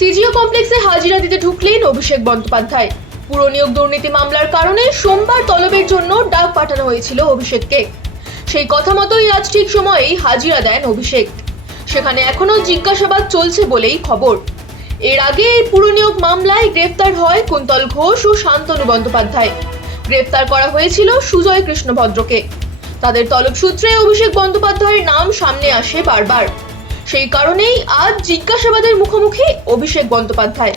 CGO কমপ্লেক্সে হাজিরা দিতে ঢুকলেন অভিষেক বন্দ্যোপাধ্যায়। পুর নিয়োগ দুর্নীতি মামলার কারণে সোমবার তলবের জন্য ডাক পাঠানো হয়েছিল অভিষেককে। সেই কথা মতোই আজ ঠিক সময়েই হাজিরা দেন অভিষেক। সেখানে এখনো জিজ্ঞাসাবাদ চলছে বলেই খবর। এর আগে এই পুর নিয়োগ মামলায় গ্রেফতার হয় কুন্তল ঘোষ ও শান্তনু বন্দ্যোপাধ্যায়। গ্রেফতার করা হয়েছিল সুজয় কৃষ্ণ ভদ্রকে। তাদের তলব সূত্রে অভিষেক বন্দ্যোপাধ্যায়ের নাম সামনে আসে বারবার। সেই কারণেই আজ জিজ্ঞাসাবাদের মুখোমুখি অভিষেক বন্দ্যোপাধ্যায়।